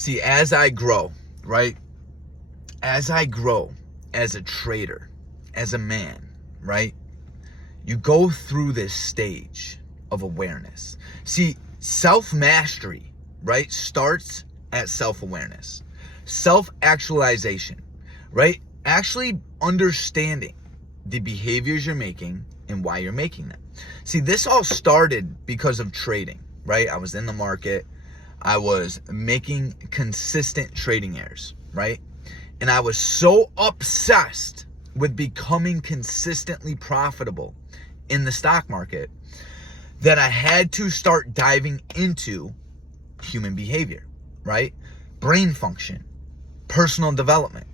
See, as I grow, right? As I grow as a trader, as a man, right? You go through this stage of awareness. See, self-mastery, right, starts at self-awareness. Self-actualization, right? Actually understanding the behaviors you're making and why you're making them. See, this all started because of trading, right? I was in the market. I was making consistent trading errors, right? And I was so obsessed with becoming consistently profitable in the stock market that I had to start diving into human behavior, right? Brain function, personal development,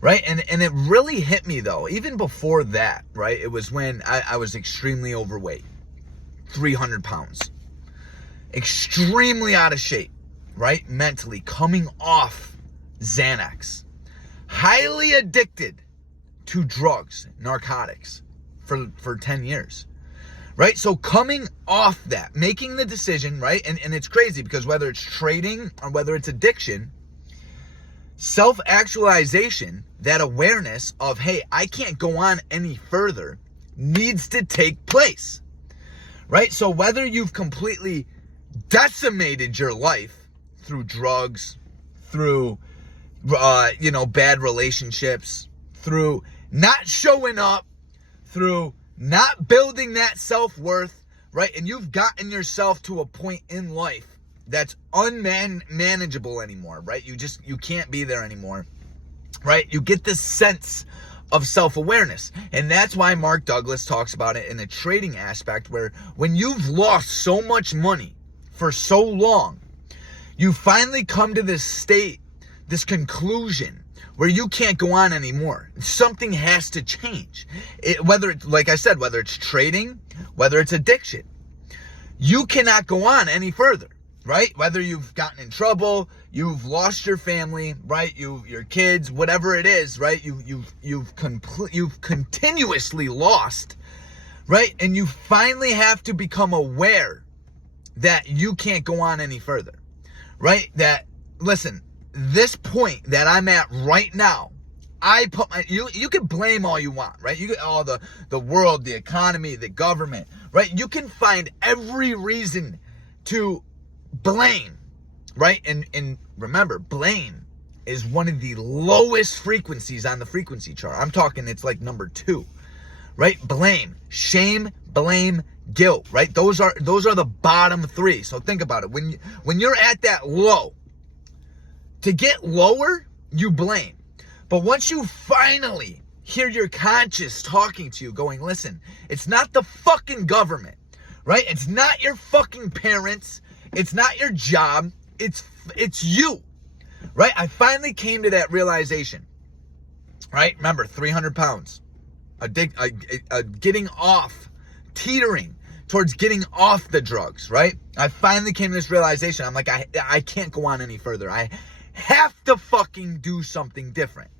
right? And it really hit me though, even before that, right? It was when I was extremely overweight, 300 pounds, extremely out of shape, right? Mentally, coming off Xanax, highly addicted to drugs, narcotics for 10 years, right? So coming off that, making the decision, right? And it's crazy because whether it's trading or whether it's addiction, self-actualization, that awareness of, hey, I can't go on any further, needs to take place, right? So whether you've completely decimated your life through drugs, through, bad relationships, through not showing up, through not building that self-worth, right? And you've gotten yourself to a point in life that's unmanageable anymore, right? You can't be there anymore, right? You get this sense of self-awareness. And that's why Mark Douglas talks about it in a trading aspect, where when you've lost so much money for so long, you finally come to this state, this conclusion where you can't go on anymore. Something has to change. Whether it's, like I said, whether it's trading, whether it's addiction, you cannot go on any further, right? Whether you've gotten in trouble, you've lost your family, right? Your kids, whatever it is, right? You've continuously lost, right? And you finally have to become aware that you can't go on any further, right? That, listen, this point that I'm at right now, you can blame all you want, right? You get all the world, the economy, the government, right? You can find every reason to blame, right? And remember, blame is one of the lowest frequencies on the frequency chart. I'm talking, it's like number 2, right? Blame, shame, blame, guilt, right? Those are the bottom 3. So think about it. When you're at that low, to get lower, you blame. But once you finally hear your conscious talking to you, going, listen, it's not the fucking government, right? It's not your fucking parents. It's not your job. It's you, right? I finally came to that realization, right? Remember, 300 pounds, getting off, teetering towards getting off the drugs, right? I finally came to this realization. I'm like, I can't go on any further. I have to fucking do something different.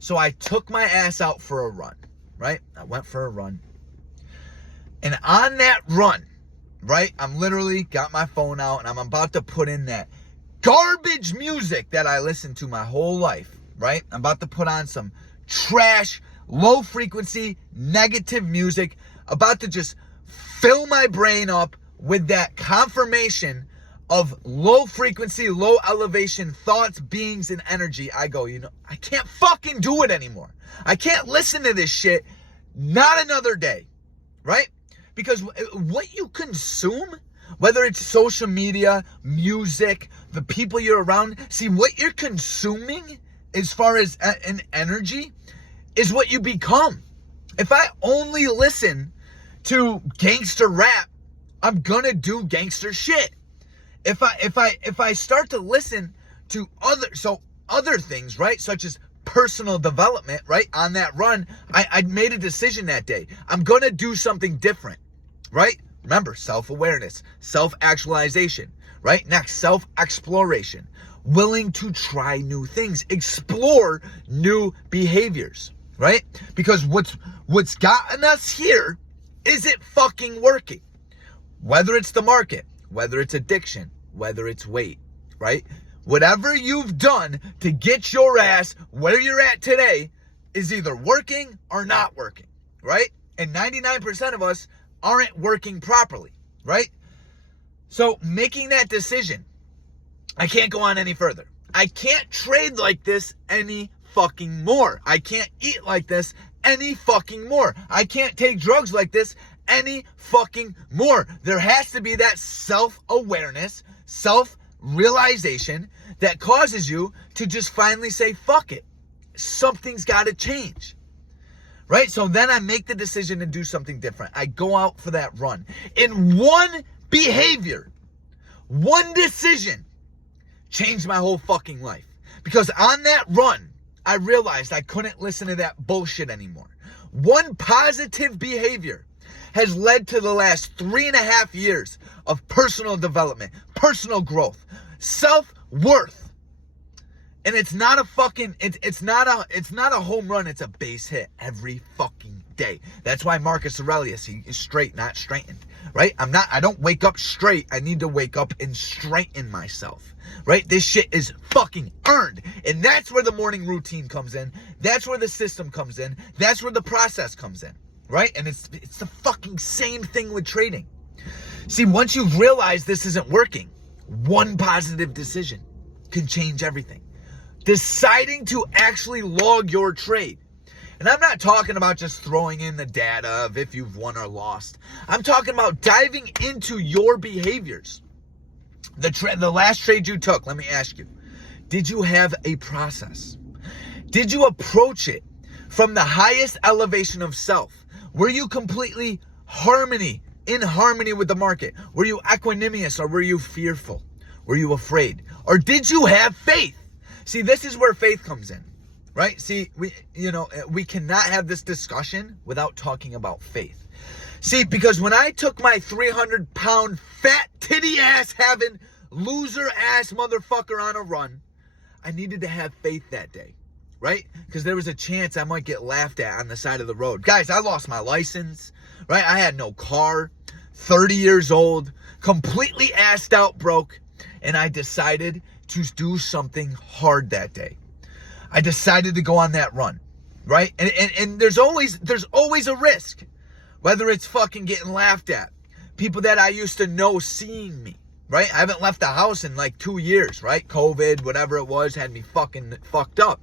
So I took my ass out for a run, right? I went for a run. And on that run, right, I'm literally got my phone out and I'm about to put in that garbage music that I listened to my whole life, right? I'm about to put on some trash, low frequency, negative music, about to just fill my brain up with that confirmation of low frequency, low elevation thoughts, beings, and energy. I go, I can't fucking do it anymore. I can't listen to this shit. Not another day, right? Because what you consume, whether it's social media, music, the people you're around, see, what you're consuming as far as an energy is what you become. If I only listen to gangster rap, I'm gonna do gangster shit. If I start to listen to other things, right, such as personal development, right, on that run, I made a decision that day. I'm gonna do something different, right? Remember, self-awareness, self-actualization, right? Next, self-exploration, willing to try new things, explore new behaviors, right? Because what's gotten us here isn't fucking working. Whether it's the market, whether it's addiction, whether it's weight, right? whatever you've done to get your ass where you're at today is either working or not working, right? And 99% of us aren't working properly, right? So making that decision, I can't go on any further. I can't trade like this any fucking more. I can't eat like this any fucking more. I can't take drugs like this any fucking more. There has to be that self-awareness, self-realization that causes you to just finally say, fuck it. Something's got to change. Right? So then I make the decision to do something different. I go out for that run. In one behavior, one decision, changed my whole fucking life. Because on that run, I realized I couldn't listen to that bullshit anymore. One positive behavior has led to the last 3.5 years of personal development, personal growth, self-worth. And it's not a fucking, it's not a home run, it's a base hit every fucking day. That's why Marcus Aurelius, he is straight, not straightened, right? I don't wake up straight. I need to wake up and straighten myself, right? This shit is fucking earned. And that's where the morning routine comes in. That's where the system comes in. That's where the process comes in, right? And it's the fucking same thing with trading. See, once you've realized this isn't working, one positive decision can change everything. Deciding to actually log your trade. And I'm not talking about just throwing in the data of if you've won or lost. I'm talking about diving into your behaviors. The last trade you took, let me ask you, did you have a process? Did you approach it from the highest elevation of self? Were you completely in harmony with the market? Were you equanimous or were you fearful? Were you afraid? Or did you have faith? See, this is where faith comes in, right? See, we cannot have this discussion without talking about faith. See, because when I took my 300-pound fat titty ass having loser ass motherfucker on a run, I needed to have faith that day, right? Because there was a chance I might get laughed at on the side of the road. Guys, I lost my license, right? I had no car, 30 years old, completely assed out broke, and I decided to do something hard that day. I decided to go on that run, right? And there's always a risk, whether it's fucking getting laughed at, people that I used to know seeing me, right? I haven't left the house in like 2 years, right? COVID, whatever it was, had me fucking fucked up.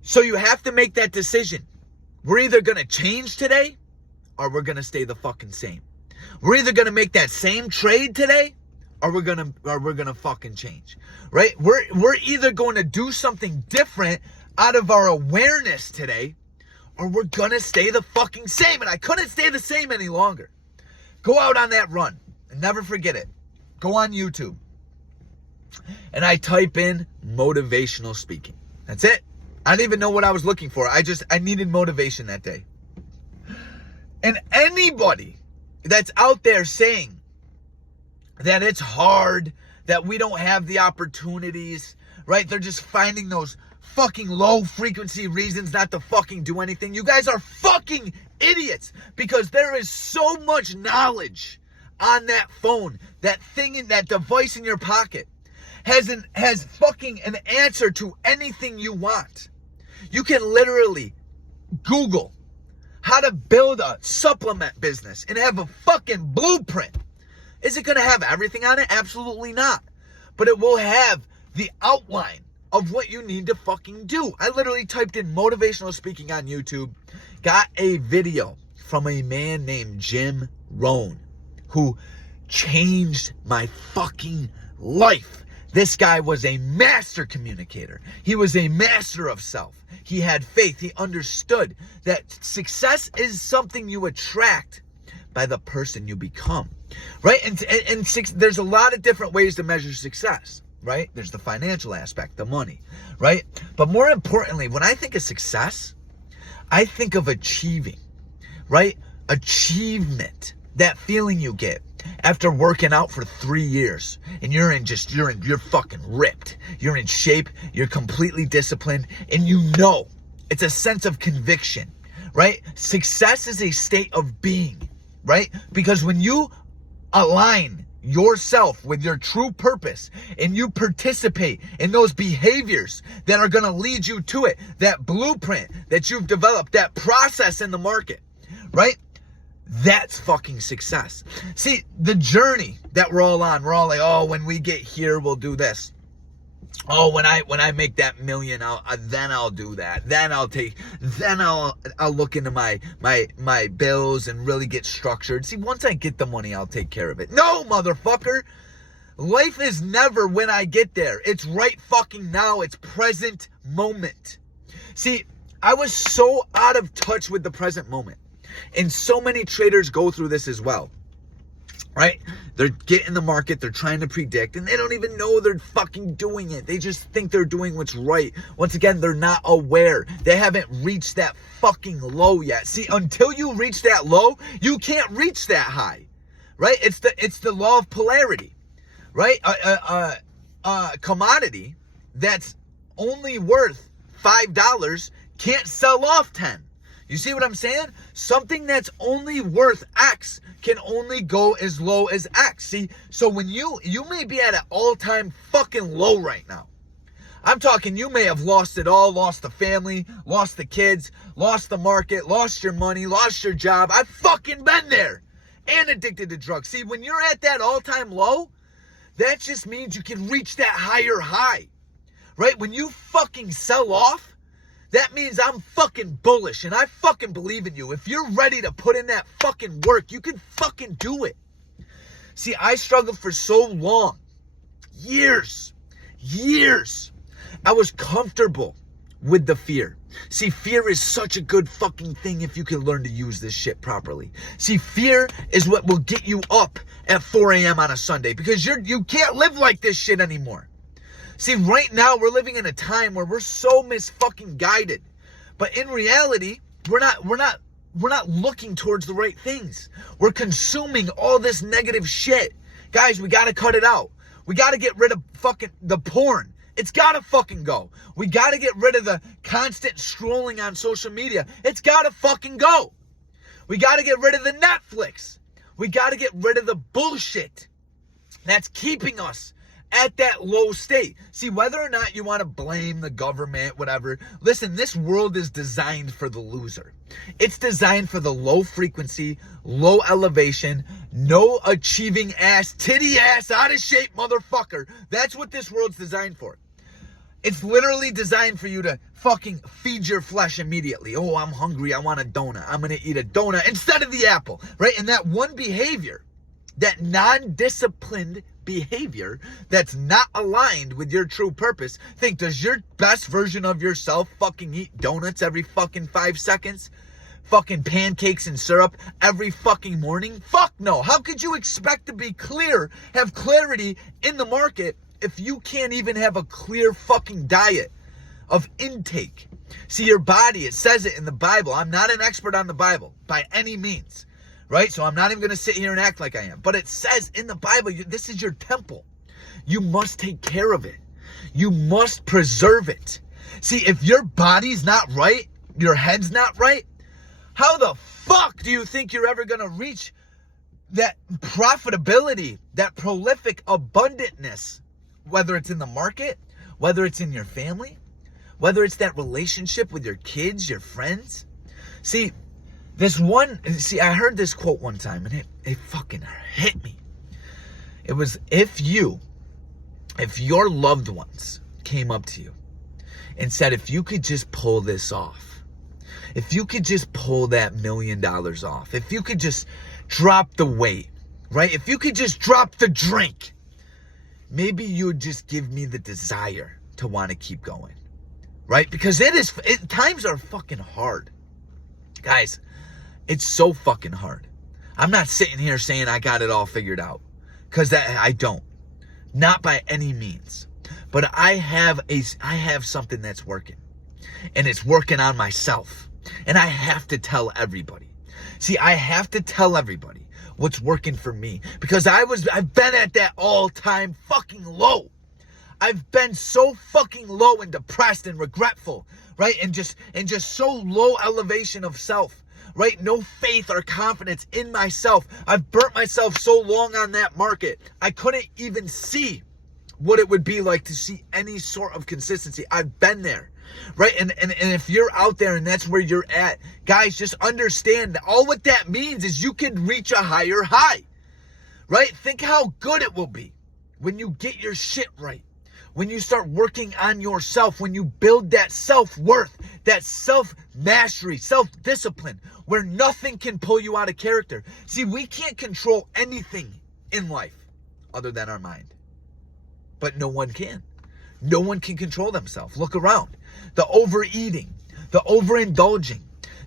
So you have to make that decision. We're either gonna change today or we're gonna stay the fucking same. We're either gonna make that same trade today or we're gonna fucking change, right? We're either going to do something different out of our awareness today, or we're gonna stay the fucking same. And I couldn't stay the same any longer. Go out on that run and never forget it. Go on YouTube and I type in motivational speaking. That's it. I didn't even know what I was looking for. I needed motivation that day. And anybody that's out there saying that it's hard, that we don't have the opportunities, right? They're just finding those fucking low frequency reasons not to fucking do anything. You guys are fucking idiots, because there is so much knowledge on that phone, that thing in that device in your pocket has fucking an answer to anything you want. You can literally Google how to build a supplement business and have a fucking blueprint. Is it going to have everything on it? Absolutely not. But it will have the outline of what you need to fucking do. I literally typed in motivational speaking on YouTube, got a video from a man named Jim Rohn, who changed my fucking life. This guy was a master communicator. He was a master of self. He had faith. He understood that success is something you attract by the person you become, right? And there's a lot of different ways to measure success, right? There's the financial aspect, the money, right? But more importantly, when I think of success, I think of achieving, right? Achievement, that feeling you get after working out for 3 years and you're fucking ripped. You're in shape. You're completely disciplined, and it's a sense of conviction, right? Success is a state of being, right? Because when you align yourself with your true purpose and you participate in those behaviors that are going to lead you to it, that blueprint that you've developed, that process in the market, right? That's fucking success. See, the journey that we're all on, we're all like, oh, when we get here, we'll do this. Oh, when I make that million, then I'll do that. Then I'll look into my bills and really get structured. See, once I get the money, I'll take care of it. No, motherfucker. Life is never when I get there. It's right fucking now. It's present moment. See, I was so out of touch with the present moment. And so many traders go through this as well. Right? They're getting the market, they're trying to predict, and they don't even know they're fucking doing it. They just think they're doing what's right. Once again, they're not aware. They haven't reached that fucking low yet. See, until you reach that low, you can't reach that high. Right? It's the law of polarity. Right? A commodity that's only worth $5 can't sell off 10. You see what I'm saying? Something that's only worth X can only go as low as X. See, so when you may be at an all-time fucking low right now. I'm talking you may have lost it all, lost the family, lost the kids, lost the market, lost your money, lost your job. I've fucking been there and addicted to drugs. See, when you're at that all-time low, that just means you can reach that higher high, right? When you fucking sell off, that means I'm fucking bullish and I fucking believe in you. If you're ready to put in that fucking work, you can fucking do it. See, I struggled for so long. Years. I was comfortable with the fear. See, fear is such a good fucking thing if you can learn to use this shit properly. See, fear is what will get you up at 4 a.m. on a Sunday because you can't live like this shit anymore. See, right now we're living in a time where we're so misfucking guided. But in reality, we're not looking towards the right things. We're consuming all this negative shit. Guys, we got to cut it out. We got to get rid of fucking the porn. It's got to fucking go. We got to get rid of the constant scrolling on social media. It's got to fucking go. We got to get rid of the Netflix. We got to get rid of the bullshit that's keeping us at that low state. See, whether or not you want to blame the government, whatever, listen, this world is designed for the loser. It's designed for the low frequency, low elevation, no achieving ass, titty ass, out of shape motherfucker. That's what this world's designed for. It's literally designed for you to fucking feed your flesh immediately. Oh, I'm hungry. I want a donut. I'm going to eat a donut instead of the apple, right? And that one behavior, that non-disciplined behavior that's not aligned with your true purpose. Think, does your best version of yourself fucking eat donuts every fucking 5 seconds? Fucking pancakes and syrup every fucking morning? Fuck no. How could you expect to be clear, have clarity in the market if you can't even have a clear fucking diet of intake? See, your body, it says it in the Bible. I'm not an expert on the Bible by any means. Right? So I'm not even going to sit here and act like I am. But it says in the Bible, this is your temple. You must take care of it. You must preserve it. See, if your body's not right, your head's not right, how the fuck do you think you're ever going to reach that profitability, that prolific abundantness, whether it's in the market, whether it's in your family, whether it's that relationship with your kids, your friends? See, I heard this quote one time and it fucking hit me. It was, if your loved ones came up to you and said, if you could just pull this off, if you could just pull that $1 million off, if you could just drop the weight, right? If you could just drop the drink, maybe you would just give me the desire to want to keep going, right? Because times are fucking hard. Guys, it's so fucking hard. I'm not sitting here saying I got it all figured out, because I don't. Not by any means. But I have something that's working. And it's working on myself. And I have to tell everybody. See, I have to tell everybody what's working for me. Because I've been at that all-time fucking low. I've been so fucking low and depressed and regretful, right? And just so low elevation of self. right? No faith or confidence in myself. I've burnt myself so long on that market. I couldn't even see what it would be like to see any sort of consistency. I've been there, right? And if you're out there and that's where you're at, guys, just understand that all what that means is you can reach a higher high, right? Think how good it will be when you get your shit right. When you start working on yourself, when you build that self-worth, that self-mastery, self-discipline, where nothing can pull you out of character. See, we can't control anything in life other than our mind. But no one can. No one can control themselves. Look around. The overeating, the overindulging,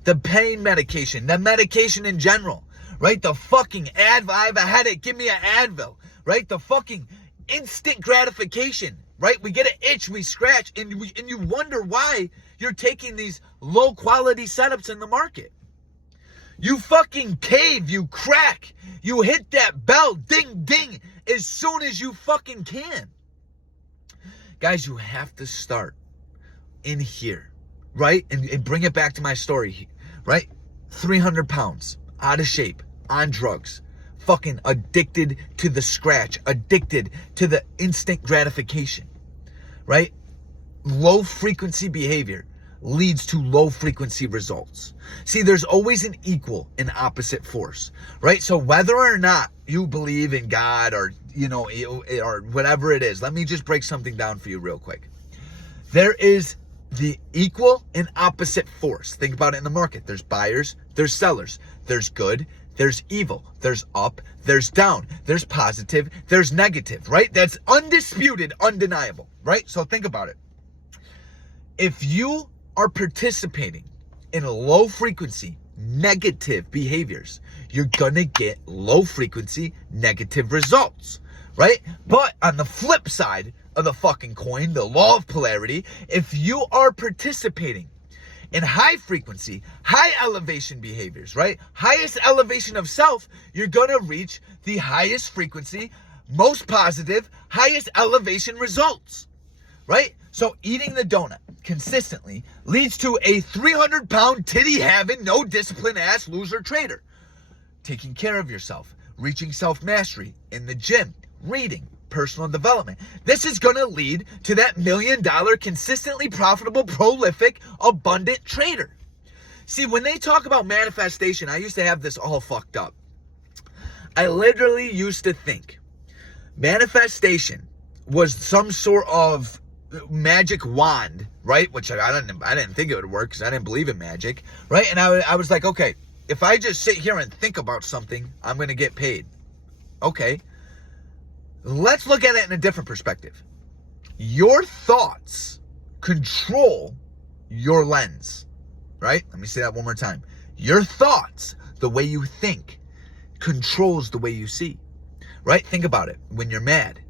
the pain medication, the medication in general, right? The fucking Advil, I have a headache, give me an Advil, right? The fucking instant gratification, right? We get an itch, we scratch, and you wonder why you're taking these low quality setups in the market. You fucking cave, you crack, you hit that bell, ding, ding, as soon as you fucking can. Guys, you have to start in here, right? And bring it back to my story, right? 300 pounds, out of shape, on drugs, fucking addicted to the scratch, addicted to the instant gratification, right? Low frequency behavior leads to low frequency results. See, there's always an equal and opposite force, right? So whether or not you believe in God or, or whatever it is, let me just break something down for you real quick. There is the equal and opposite force. Think about it in the market. There's buyers, there's sellers, there's good, there's evil, there's up, there's down, there's positive, there's negative, right? That's undisputed, undeniable, right? So think about it. If you are participating in low frequency, negative behaviors, you're gonna get low frequency, negative results, right? But on the flip side of the fucking coin, the law of polarity, if you are participating in high frequency, high elevation behaviors, right? Highest elevation of self, you're gonna reach the highest frequency, most positive, highest elevation results, right? So eating the donut consistently leads to a 300-pound titty-having, no discipline ass loser trader. Taking care of yourself, reaching self-mastery in the gym, reading, personal development. This is going to lead to that $1 million consistently profitable, prolific, abundant trader. See, when they talk about manifestation, I used to have this all fucked up. I literally used to think manifestation was some sort of magic wand, right? Which I didn't think it would work because I didn't believe in magic, right? And I was like, okay, if I just sit here and think about something, I'm going to get paid. Okay. Let's look at it in a different perspective. Your thoughts control your lens, right? Let me say that one more time. Your thoughts, the way you think, controls the way you see, right? Think about it. When you're mad,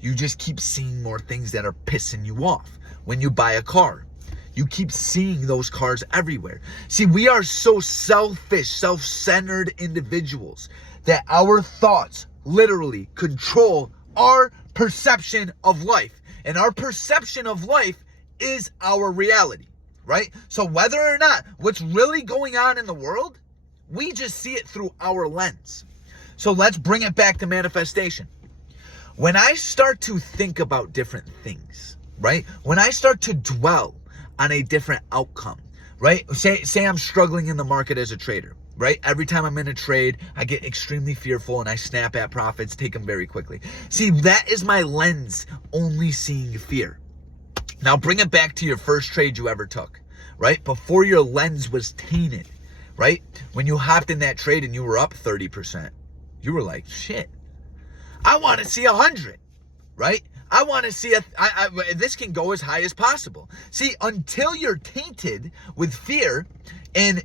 you just keep seeing more things that are pissing you off. When you buy a car, you keep seeing those cars everywhere. See, we are so selfish, self-centered individuals that our thoughts literally control our perception of life. And our perception of life is our reality, right? So whether or not what's really going on in the world, we just see it through our lens. So let's bring it back to manifestation. When I start to think about different things, right? When I start to dwell on a different outcome, right? Say I'm struggling in the market as a trader, right? Every time I'm in a trade, I get extremely fearful and I snap at profits, take them very quickly. See, that is my lens only seeing fear. Now bring it back to your first trade you ever took, right? Before your lens was tainted, right? When you hopped in that trade and you were up 30%, you were like, shit, I want to see 100, right? I want to see this can go as high as possible. See, until you're tainted with fear and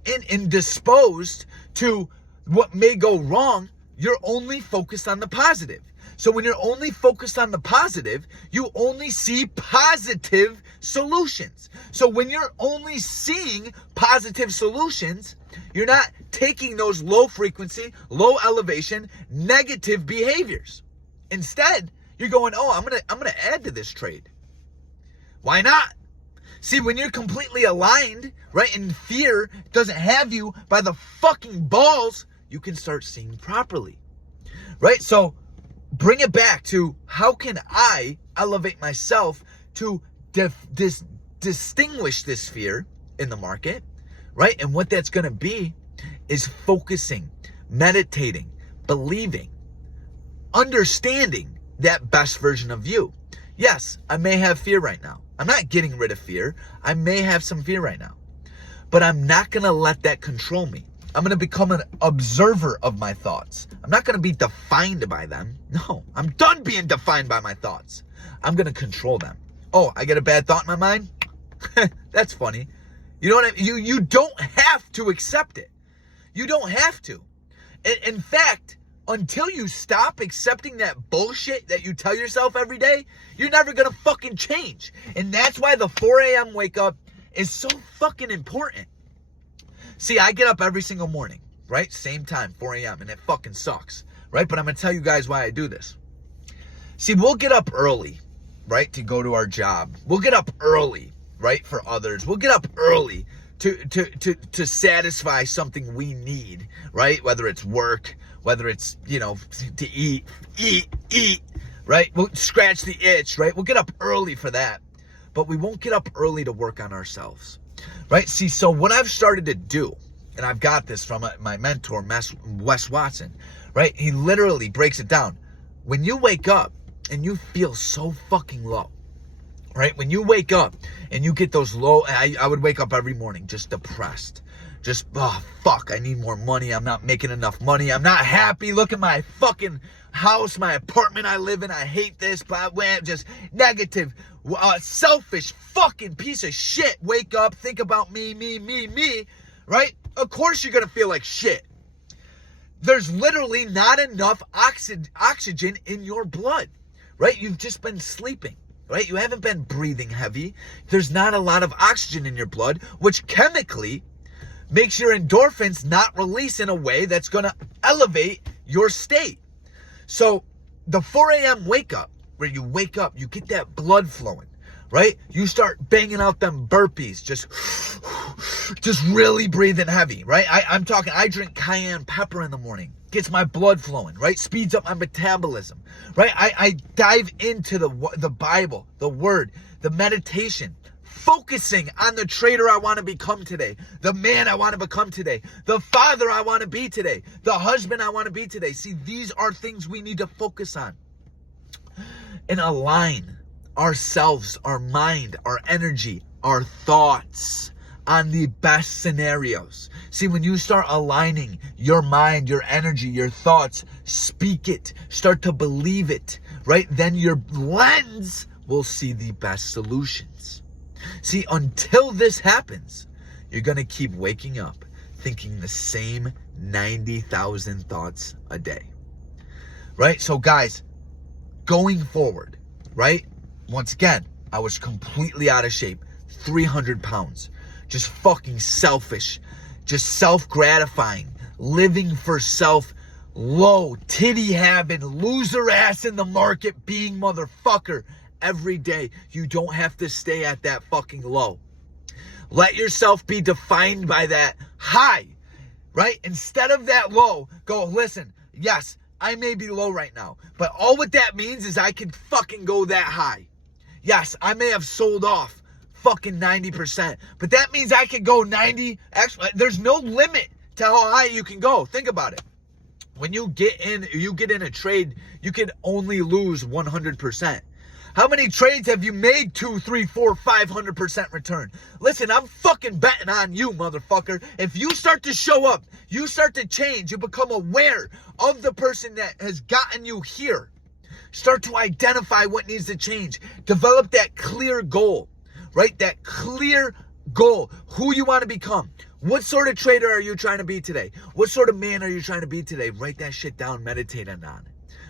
disposed to what may go wrong, you're only focused on the positive. So when you're only focused on the positive, you only see positive solutions. So when you're only seeing positive solutions, you're not taking those low frequency, low elevation, negative behaviors. Instead, you're going, oh, I'm gonna add to this trade. Why not? See, when you're completely aligned, right, and fear doesn't have you by the fucking balls, you can start seeing properly, right? So bring it back to how can I elevate myself to distinguish this fear in the market, right? And what that's going to be is focusing, meditating, believing, understanding that best version of you. Yes, I may have fear right now. I'm not getting rid of fear. I may have some fear right now, but I'm not going to let that control me. I'm going to become an observer of my thoughts. I'm not going to be defined by them. No, I'm done being defined by my thoughts. I'm going to control them. Oh, I get a bad thought in my mind? That's funny. You know what I mean? You don't have to accept it. You don't have to. In fact, until you stop accepting that bullshit that you tell yourself every day, you're never going to fucking change. And that's why the 4 a.m. wake up is so fucking important. See, I get up every single morning, right? Same time, 4 a.m. and it fucking sucks, right? But I'm going to tell you guys why I do this. See, we'll get up early, right, to go to our job. We'll get up early, right, for others. We'll get up early to satisfy something we need, right? Whether it's work, whether it's, to eat, right? We'll scratch the itch, right? We'll get up early for that, but we won't get up early to work on ourselves, right? See, so what I've started to do, and I've got this from my mentor, Wes Watson, right? He literally breaks it down. When you wake up and you feel so fucking low, right? When you wake up and you get those low, I would wake up every morning just depressed. Just, oh, fuck, I need more money. I'm not making enough money. I'm not happy. Look at my fucking house, my apartment I live in. I hate this. Just negative, selfish fucking piece of shit. Wake up, think about me, right? Of course you're going to feel like shit. There's literally not enough oxygen in your blood, right? You've just been sleeping. Right? You haven't been breathing heavy. There's not a lot of oxygen in your blood, which chemically makes your endorphins not release in a way that's going to elevate your state. So the 4 a.m. wake up, where you wake up, you get that blood flowing, right? You start banging out them burpees, just really breathing heavy, right? I'm talking, I drink cayenne pepper in the morning. Gets my blood flowing, right? Speeds up my metabolism, right? I dive into the Bible, the Word, the meditation, focusing on the trader I want to become today, the man I want to become today, the father I want to be today, the husband I want to be today. See, these are things we need to focus on and align ourselves, our mind, our energy, our thoughts on the best scenarios. See, when you start aligning your mind, your energy, your thoughts, speak it, start to believe it, right? Then your lens will see the best solutions. See, until this happens, you're going to keep waking up thinking the same 90,000 thoughts a day, right? So guys, going forward, right? Once again, I was completely out of shape, 300 pounds. Just fucking selfish, just self-gratifying, living for self, low, titty having, loser ass in the market being motherfucker every day. You don't have to stay at that fucking low. Let yourself be defined by that high, right? Instead of that low, go, listen, yes, I may be low right now, but all what that means is I can fucking go that high. Yes, I may have sold off fucking 90%, but that means I can go 90. Actually, there's no limit to how high you can go. Think about it. When you get in a trade, you can only lose 100%. How many trades have you made 2, 3, 4, 500% return? Listen, I'm fucking betting on you, motherfucker. If you start to show up, you start to change, you become aware of the person that has gotten you here. Start to identify what needs to change. Develop that clear goal. Right? That clear goal. Who you want to become. What sort of trader are you trying to be today? What sort of man are you trying to be today? Write that shit down. Meditate on it.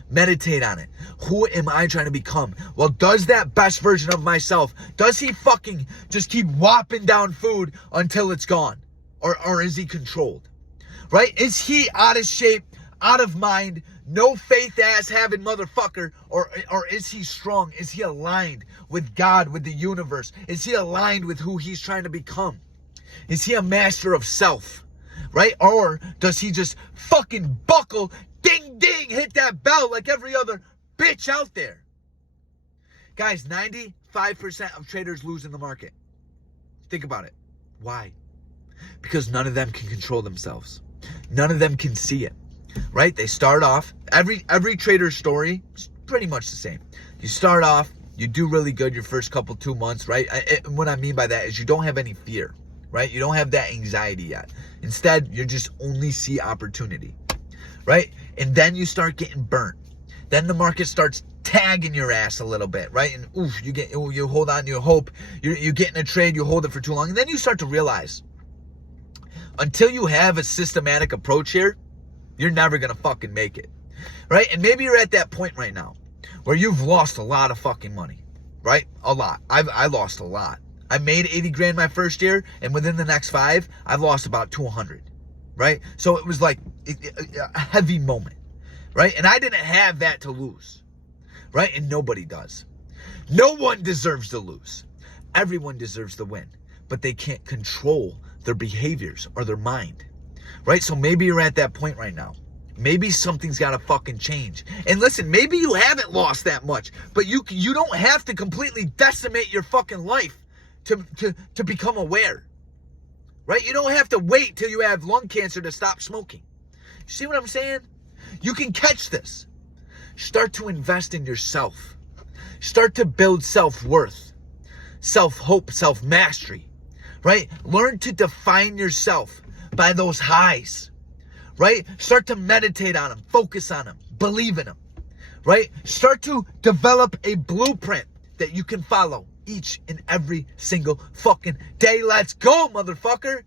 Meditate on it. Who am I trying to become? Well, does that best version of myself, does he fucking just keep whopping down food until it's gone? Or is he controlled? Right? Is he out of shape, out of mind, no faith ass having motherfucker, or is he strong? Is he aligned with God, with the universe? Is he aligned with who he's trying to become? Is he a master of self, right? Or does he just fucking buckle, ding ding, hit that bell like every other bitch out there? Guys, 95% of traders lose in the market. Think about it. Why? Because none of them can control themselves. None of them can see it, right? They start off, every trader's story is pretty much the same. You start off, you do really good your first couple 2 months, right? What I mean by that is you don't have any fear, right? You don't have that anxiety yet. Instead, you just only see opportunity, right? And then you start getting burnt. Then the market starts tagging your ass a little bit, right? And you hold on to your hope. You get in a trade, you hold it for too long, and then you start to realize, until you have a systematic approach here, you're never gonna fucking make it, right? And maybe you're at that point right now where you've lost a lot of fucking money, right? A lot. I lost a lot. I made 80 grand my first year, and within the next 5, I've lost about 200, right? So it was like a heavy moment, right? And I didn't have that to lose, right? And nobody does. No one deserves to lose. Everyone deserves to win, but they can't control their behaviors or their mind, right? So maybe you're at that point right now. Maybe something's got to fucking change. And listen, maybe you haven't lost that much, but you don't have to completely decimate your fucking life to become aware, right? You don't have to wait till you have lung cancer to stop smoking. You see what I'm saying? You can catch this. Start to invest in yourself. Start to build self-worth, self-hope, self-mastery, right? Learn to define yourself by those highs, right? Start to meditate on them, focus on them, believe in them, right? Start to develop a blueprint that you can follow each and every single fucking day. Let's go, motherfucker.